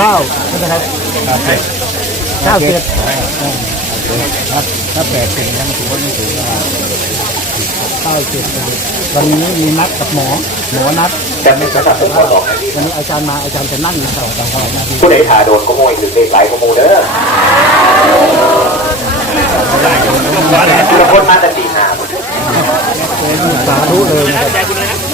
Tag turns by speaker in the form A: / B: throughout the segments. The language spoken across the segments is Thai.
A: เก้าใช่ไหมครับเก้าเจ็ด
B: ครับถ้าแปดเป็นยังถือว่าไม่ถือว่า
A: เก้าเจ็ดวันนี้มีนัดกับหมอ หมอนัด
C: จะไม่กระทำผมขอบอกนะพี่
A: วันนี้อาจารย์มาอาจารย์จะนั่งนะครับอาจารย์ขอนะ
C: ผู้ใดทาโดนก็โมยหรือเด็กไหลก็โมเด้อทุกคนมาแต่ตีห้า
A: สาธุเลยนะครับ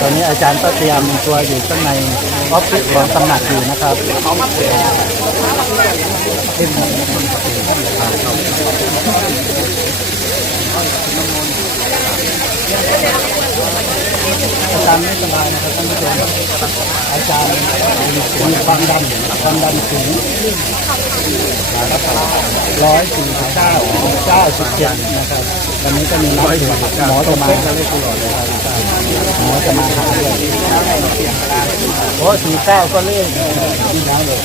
A: ตอนนี้อาจารย์ก็เตรียมตัวอยู่ข้างในออฟฟิศของตำหนักอยู่นะครับ อาจารย์ไม่สบายนะครับท่านผู้ชมอาจารย์มีความดันความดันสูงร้อยสี่สิบเก้าเก้าสิบเจ็ดนะครับวันนี้ก็มีนัดอยู่หมอจะมาก็เรียกตลอดเลยครับหมอจะมาหาเลยโอ้สี่เก้าก็เลข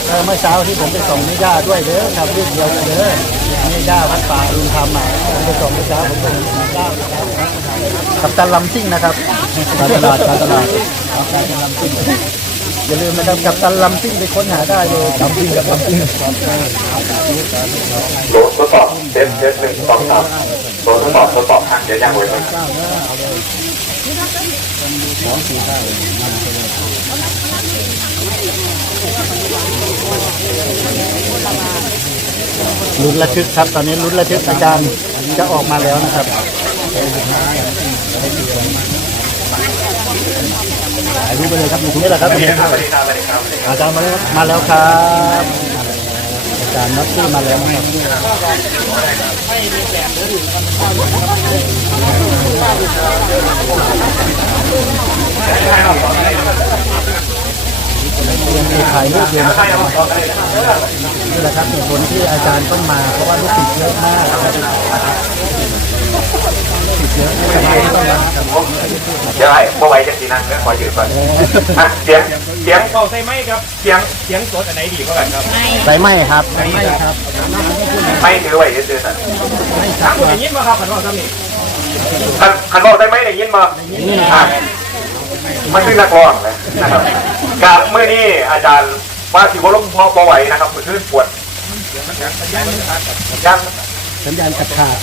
A: เออเมื่อเช้าที่ผมไปส่งแม่ย่าด้วยเด้อครับเลขเดียวกันเด้อแม่ย่าวัดป่าลุงธรรมอะผมไปส่งเมื่อเช้าผมไปสี่เก้ากับตันลำซิ่งนะครับการตลาดการตลาดการตลาดลำซิ่งอย่าลืมนะครับกับตันลำซิ่งไปค้นหาได้เลยลำซิ่งกับลำซิ่ง
C: โหลดทดสอบเทสเทสหนึ่งสองสาม โหลดทดสอบทดสอบทางเดี๋ยวย่างไว้ก่อน
A: ลุ้นระทึกครับ ตอนนี้ลุ้นระทึกอาจารย์จะออกมาแล้วนะครับถ่ายรูปไปเลยครับอยู่ตรงนี้แหละครับอาจารย์มาแล้วมาแล้วครับ จารย์นัทที่มาแล้วนะครับถ่ายรูปเลยนะครับนี่แหละครับเหตุผลที่อาจารย์ต้องมา เพราะว่าลูกศิษย์เยอะมาก เยอะอาจารย์ต้องมาครับ
C: เดี๋ยวไอ้พวกไว้จะสีนั่งก็ขอยืนก่อนอะเสียงเสียง
D: เป่าใส่ไม้ครับ
C: เสียง
D: เสียงสดอันไหนดีกว่ากันครับ
A: ใส่ไหมครับใส่ไหมครับ
C: ไม่ถือไว้จะซื้อสัน
D: ถามคุณอย่างนี้มาครับขันว่าซ้ำนี่
C: คันคันบอกได้ไหมได้ยินมาอะมันคือนักร้องนะนะครับกะเมื่อนี้อาจารย์ว่าสิบลงพอพอไหวนะครับมือขึ้นปวดยัง
A: สัญญาณขาดขาด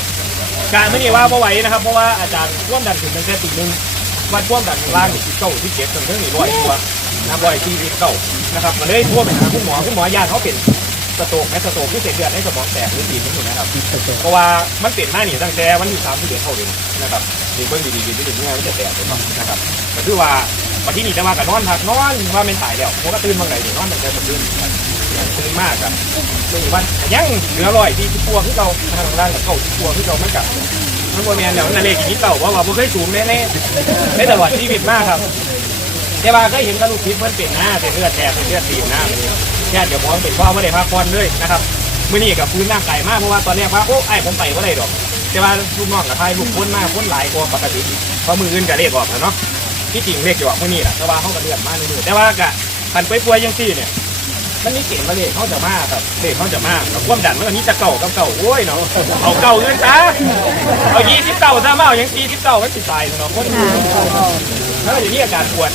D: การไม่ได้ว่าบ่ไหวนะครับ เพราะว่าอาจารย์ร่วมดันถึงเป็นแค่ติดหนึ่งวัดร่วมดันล่างที่เก้าที่เจ็ดจนถึงหนึ่งร้อยตัวน้ำร้อยที่ที่เก้านะครับมาเลยทั่วไปหาคุณหมอคุณหมอยาเขาเป็นสโตรกแมสโตรกที่เสียเลือดในสมองแตกหรือตีนนี่อยู่นะครับเพราะว่ามันเปลี่ยนหน้าหนีตั้งแต่วันที่สามที่เดือนเท่าเดือนนะครับดีเบิ้งดีๆดีๆดีๆมันจะแตกเลยนะครับก็คือว่าวันที่นี่จะมากับนอนพักนอนว่าเป็นถ่ายแล้วผมก็ตื่นบางไหนเดี๋ยวนอนตั้งแต่เมื่อคืนตื่น มากครับหนึ่งวันยังเหลือร้อยที่ปัวที่เราทางล่างกับเก่าปัวที่เราไม่กลับมันบ่แมนเดี๋ยวนั่นเองที่เก่าเพราะว่าผมเคยสูงแน่ๆในตลอดชีวิตมากครับแต่ว่าเคยเห็นกระดูกทิพย์มันเปลี่ยนหน้าเป็นเลือดแตกเป็นเลือดตีหน้าแบบนี้แค่เดี๋ยวมองเป็นพ่อไม่ได้พักผ่อนเลยนะครับเมื่อนี้กับพื้นร่างกายมากเพราะว่าตอนแรกว่าโอ้ไอ้ผมไปว่าไรดอก แต่ว่าลูกน้องกับไทยลูกพ้นมากพ้นหลายกว่าปกติเพราะมืออื่นกับเลขออกแล้วเนาะที่จริงเลขจะออกมื่อนี้แหละแต่ว่าเขาก็เลือนมากนิดนึงแต่ว่ากะพันไปป่วยยังซี่เนี่ย มันมีเกณฑ์มาเลขเขาจะมากครับเลขเขาจะมากกับความดันมันก็มีจะเก่ากับเก่าโอ้ยเนาะเอาเก่าเงินจ้าเอายี่สิบเก่าซะมาเอายังสี่สิบเก่าไม่ติตายเนาะคนแล้วอย่างนี้อาการปวด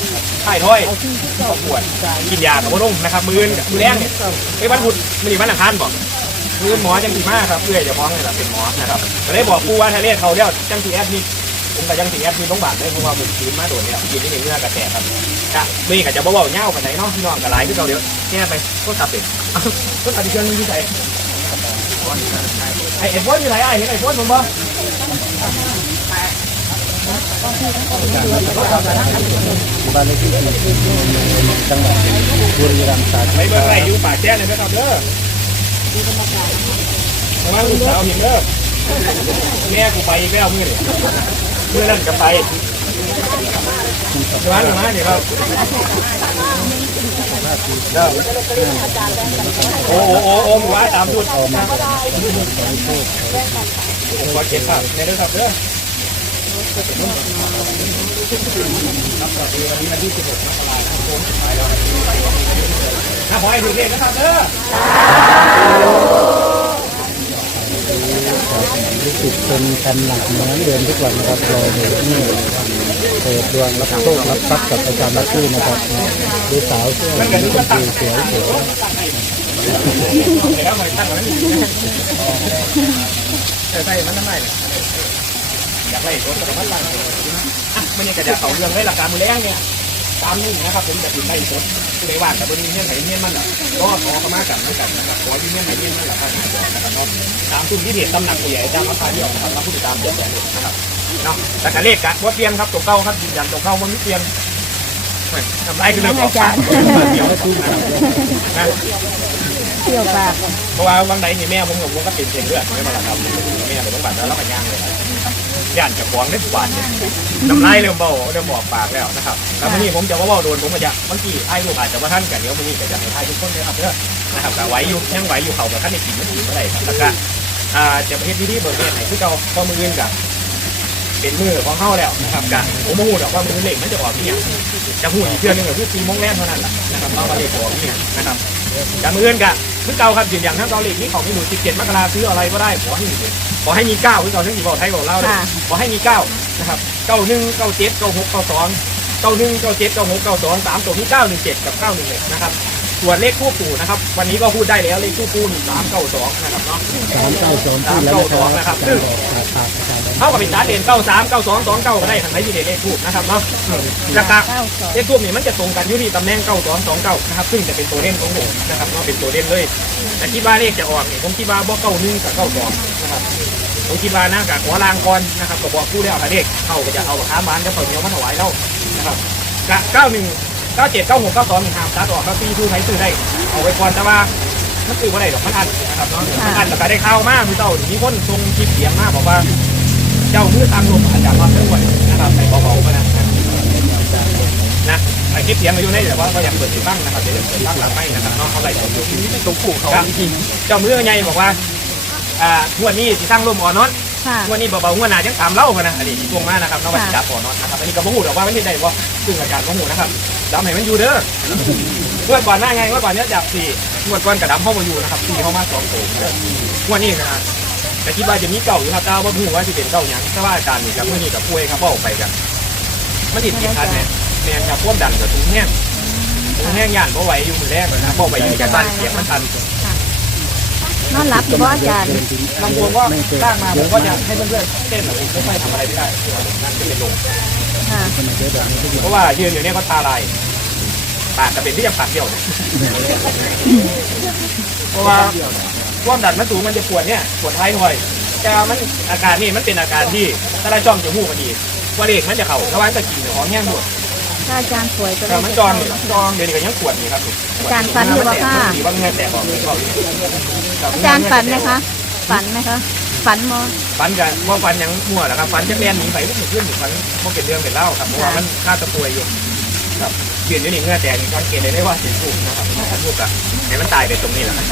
D: ท้ายถ้อยปวดกินยากับว่าลงนะครับมือนกับมือแรงเนี่ยไอ้วันพุธมันนี่วันอังคารบอกคือหมอจังสีมากครับเพื่อจะพ้องเลยครับเป็นหมอนะครับก็ได้บอกผู้ว่าทะเลเขาเรียกจังสีแอดมิด ผมกับจังสีแอดมิดต้องบาดได้เพราะว่าผมคืนมาโดนเนี่ยกินที่หนึ่งเนื้อกระแสครับกะมีกับจะบ่เบาเง่ากันไหนเนาะพี่น้องกับหลายที่เราเดี๋ยวแก้ไปก็ตับเป็ดก็ตัดที่เชิงนี่ใส่ไอ้ไอ้โฟนอยู่ไหนไอเห็นไอ้โฟนผมบ่
A: บ้านเลขที่จังหวัดบุรีรัมย์สาธุ
D: ไปเบิ่งไอ้อยู่ป่าแจ้เลยนะครับเด้อเพราะว่าลูกสาวเห็นเด้อแม่กูไปอีกแล้วเมื่อเนี่ ยมือนั่นก็ไปร้านหรือมาเนี่ยครับโอ้โอ้โอ้โอ้หว่าตามพูดผมขอเก็บภาพในเรื่องครับเด้อครับสวัสดีวันนี้วันที่16มกราคมโค้งสุดท้ายแล้วนะขอให้ดูเลขนะครับเด้อ
A: รู้สึกเป็นกันหนักเหมือนเดิมทุกวันนะครับรอดูนี่นะครับเปิดดวงรับโชครับทรัพย์กับอาจารย์ลักกี้นะครับดูสาวเสื้อสีชมพูสวยสวย
D: วมันตั้งมันนี่แต่ใส่มันทำไมเนี่ยอยากไล่รถก็ต้องมาตั้งอะมันยังจะเดี๋ยวเขาเรื่องได้ราคามือแรงเนี่ย ตามนี่นะครับผมจะติดไล่รถผู้ใดว่างแต่บนนี้เนี่ยไหนเนี่ยมันอะก็ขอเข้ามากันด้วยกันนะครับขอที่เนี่ยไหนเนี่ยมันหลักการนะครับเนาะตามทุนที่เห็นตำหนักผู้ใหญ่จำราคาที่ออกนะครับรับผู้ติดตามเยอะแยะเลยนะครับเนาะแต่การเลขกะว่าเปลี่ยนครับตัวเก้าครับยืนยันตัวเก้าว่าไม่เปลี่ยนทำไรคือเรื่องของปากเดียวนะ
E: เที่ยวปาก
D: เพราะว่าวันไหนนี่แม่ผมกับผมก็เป็นเสียงเลือดไม่มาละครับแม่ไปต้องบัตรแล้วแล้วมันย่างเลย ย่านจะฟ้องได้ทุกวันเนี่ยน้ำลายเริ่มเบาเริ่มบอกปากแล้วนะครับแล้ววันนี้ผมจะว่าเบาโดนผมก็จะบางทีไอ้ลูกอาจจะว่าท่านกันเดี๋ยววันนี้ก็จะให้ทายทุกคนเลยครับเด้อนะครับแต่ไหวอยู่ยังไหวอยู่เขากับท่านในกินไม่ถึงเท่าไหร่ครับแล้วก็อ่าจะประเทศที่ที่เบิร์เนี่ยไหนที่เราพอมือเงินกับเป็นมือของเข้าแล้วนะครับกันผมมาหูดอกว่ามือเหล็กมันจะออกที่เนี่ยจะหูดอีกเพื่อนหนึงก็คือตีมงแรกเท่านั้นแหละนะครับเอามาเลขออกที่เนี่ยนะครับจากมือเงินกะ คือเก่าครับยืนยันทั้งเกาหลีนี่ของมีหนู17มกราซื้ออะไรก็ได้ขอให้มีขอให้มีเก้าคือเก่าทั้งที่บอกไทยบอกเล่าเลยขอให้มีเก้านะครับเก้าหนึ่งเก้าเจ็ดเก้าหกเก้าสองเก้าหนึ่งเก้าเจ็ดเก้าหกเก้าสองสามตัวที่เก้าหนึ่งเจ็ดกับเก้าหนึ่งเนะครับส่วนเลขคู่ปู่นะครับวันนี้ก็พูดได้แล้วเลขคู่ปู่หนึ่งสามเก้าสองนะครับเนาะ
A: สามเก้าสองที่แล้วนะครับอาจารย์บอกขาดขาดอาจารย์
D: เท่ากับเป็นสาเด่นเก้าสามเก้าสองสองเก้าก็ได้ทางไหนที่เด่นเลขคู่นะครับเนาะราคา
E: เก้าสอง
D: เลขทูบนี่มันจะตรงกันอยู่ที่ตำแหน่งเก้าสองสองเก้านะครับซึ่งจะเป็นตัวเด่นของผมนะครับก็เป็นตัวเด่นเลยแต่คิดว่าเลขจะออกเนี่ยผมคิดว่าบ่เก้าหนึ่งกับเก้าสองนะครับผมคิดว่านะกับหัวลางก่อนนะครับก็บอกผู้แล้วค่ะเลขเข้าก็จะเอาข้ามบ้านก็เปิดเนี้ยวมาถวายเล่านะครับกะเก้าหนึ่งเก้าเจ็ดเก้าหกเก้าสองห้ามตัดออกเก้าสี่ผู้ใช้ซื้อได้เอาไว้ก่อนแต่ว่ามันซื้อว่าได้ดอกมันอันนะครับเนาะมันอันแต่ก็ได้เข้ามากคือเจ้ามีคนทรงคลิปเสียงมากบอกว่า เจ้ามือตังลมอาจารย์ว่าด้วยนะครับในเบาๆก็นะนะไอคลิปเสียงอายุได้แต่ว่าก็อยากเปิดเสียงบ้างนะครับเดี๋ยวเปิดบ้างหลังไม่นะครับน้องเขาไหลผมอยู่ที่ตรงปู่เขาจริงเจ้ามือไงบอกว่าอ่างวนี้สิสร้างร่มอ่อนนอน
E: ค่ะ
D: งวดนี้เบาๆงวหนายังตามเล่ากันนะอันนี้ทวงมานะครับน้องว่าจับอ่อนนอนนะครับอันนี้ก็บ่หูดอกว่าไม่ได้ว่าซึ่งอาจารย์บ่หูนะครับดำให้มันอยู่เด้องวดก่อนหน้าไงงวดก่อนเนี้ยจับสี่งวดก่อนกระดำเข้ามาอยู่นะครับสี่เข้ามาสองตัวเด้องวดนี้นะ แต่คิดว่าจะมีเก่าอยู่ครับแต่ว่าบ่หูว่าจะเป็นเก่าหยังแต่ว่าอาจารย์นี่กับมือนี้กับป่วยครับเบ้าไปกันมันติดติดขัดเนี่ยแมนครับพวกดันกับถุงแห้งผมแห้งย่านเพราะไหวอยู่มือแรกเลยนะเพราะไหวอยู่จากบ้านเสียงมันทัน
E: นอนหลับอยู่บ่อาจารย์
D: บางคนก็สร้างมาผมก็จะให้เพื่อนๆเต้นแบบผมไม่ทำอะไรไม่ได้นั่นจะเป็นลม
E: ค่ะ
D: เพราะว่ายืนอยู่เนี่ยก็ตาลายปากจะเป็นที่จะปากเดียวเนี่ยเพราะว่า ความดันมันสูงมันจะปวดเนี่ยปวดท้ายทอยแต่มันอาการนี่มันเป็นอาการที่ถ้าได้จ้องจะหูมันดีว่าเด็กมันจะเข่าถ้าวันจะกินของแห้งหมด
E: ถ้าอาจารย์ป่วยก็เล
D: แต่
E: ย
D: มัน
E: จะ
D: จอง
E: เข้าเนาะ
D: จองเดี๋ยวนี้ก็ยังปวดอยู่ครับ
E: อาจารย์ฝันอยู่บ่คะ
D: สีว่าเงินแตกออกเลยก็
E: อาจารย์ฝันไหมคะฝันไหมคะฝันมอ
D: ฟันกันว่าฟันยังมั่วแหละครับฟันจะแล่นหนีไปไม่ถึงขึ้นฟันมันเป็นเรื่องเป็นเล่าครับเพราะว่ามันฆ่าตะป่วยอยู่ ครับเปลี่ยนอยู่นี่เงื่อแตกนี่สังเกตได้ได้ว่าสิถูกนะครับถูกอะให้มันตายไปตรงนี้แหละ
E: ค่ะ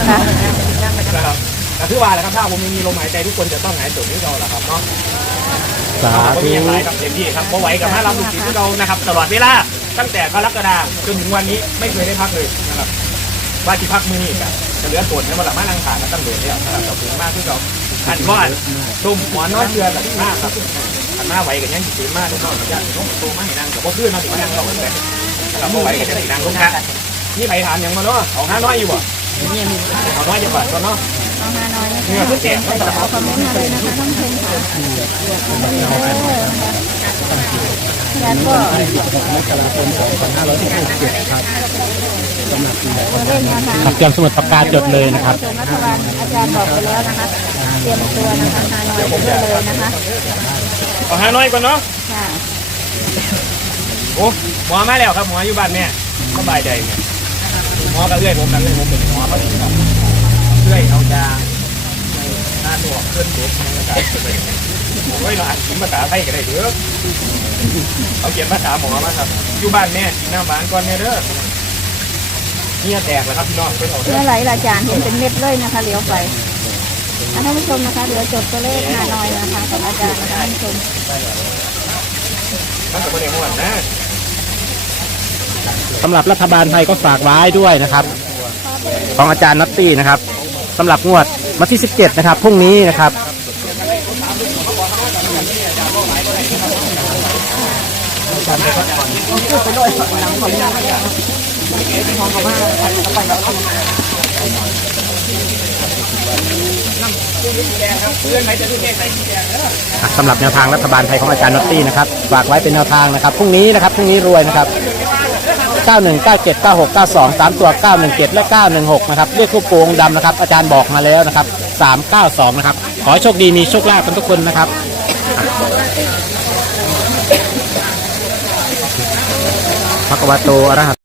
D: นะครับแต่คือว่าแหละครับถ้าผมมีลมหายใจทุกคนจะต้องหายตัวนี้เราแหละครับเนาะ
A: สา
D: เราก็
A: ธุ
D: มีอย่างไรครับเต็มที่ครับเพราะไหวกับห้าลำลูกศิษย์ที่เรานะครับ ตลอดเวลาตั้งแต่กรกฎาคมจนถึงวันนี้ไม่เคยได้พักเลยนะครับว่าที่พักมือนี่กันจะเหลือส่วนแล้วมาหลังมานั่งผ่านแล้วตั้งเดือนเนี่ยนะครับขอบคุณมากที่เราอันว่าตุ่มหัวน้อยเชือแบบมากครับ อันหน้าไหวกันยังถือมากทุกคนอยากต้องโตมาให้นั่งกับพวกเพื่อนมาถึงมานั่งเราเลยนะครับพ่อไหวกันจะได้นั่งลงฮะนี่ไปถามยังมาเนาะเอาห้าน้อยอยู่บ่เอาน้อยจะบาดก็เนาะ
E: น้องฮานอยนะ
D: เหงื่อ
E: คะ
D: เพิ่งแตกมันจะ
E: ขอคอมเมนต์มาเลยนะคะท่านผู้ชมค่ะเอออาจารย์ก็
A: มกราคม2567ครับสำหรับปี
E: ตัวเลขแนวทาง
A: ครับเตรียมสมุดปากกาจดเลยนะครับ
E: อาจารย์บอกไปแล้วนะคะ เตรียมตัวนะคะฮานอยไปด้วยเลยนะคะ
D: เอาห้าน้อยก่อนเนาะ
E: ค่ะ
D: โอ้หมอมาแล้วครับหมออยู่บ้านแม่สบายใจเนี่ยหมอก็เอื้อยผมกันเอื้อยผมเป็นหมอเขาดีครับเอื้อยเอายาหน้าตัวเคลื่อนตัวนะครับผมก็อ่านภาษาไทยก็ได้เด้อเอาเขียนภาษาหมอมาครับอยู่บ้านแม่กินน้ำหวานก่อนเนี่ยเด้อเนี่ยแตกแล้วครับพี่น้องเพิ่นเอาเด้
E: เมื่
D: อ
E: อไหร่ล่ะอาจารย์เห็นเป็นเม็ดเลยนะคะเลี้ยวไปอะ ท่านผู้ชมนะคะเดี๋ยวจดตัวเลขฮานอยนะคะกับอาจารย์นะคะท่านผู้ชม
D: มันก็บ่ได้ม่วนนะ
B: สำหรับรัฐบาลไทยก็ฝากไว้ด้วยนะครับ ของอาจารย์นัตตี้นะครับ
F: สำหรับงวดวันที่ 17 นะครับพรุ่งนี้นะครับ สำหรับแนวทางรัฐบาลไทยของอาจารย์นอตตี้นะครับฝากไว้เป็นแนวทางนะครับพรุ่งนี้นะครับพรุ่งนี้รวยนะครับ 91 97 96 92 3 ตัว 917 และ 916 นะครับเรียกคู่โปงดำนะครับ อาจารย์บอกมาแล้วนะครับ 392 นะครับ ขอโชคดีมีโชคลาภกันทุกคนนะครับพระกวาโตอรหัต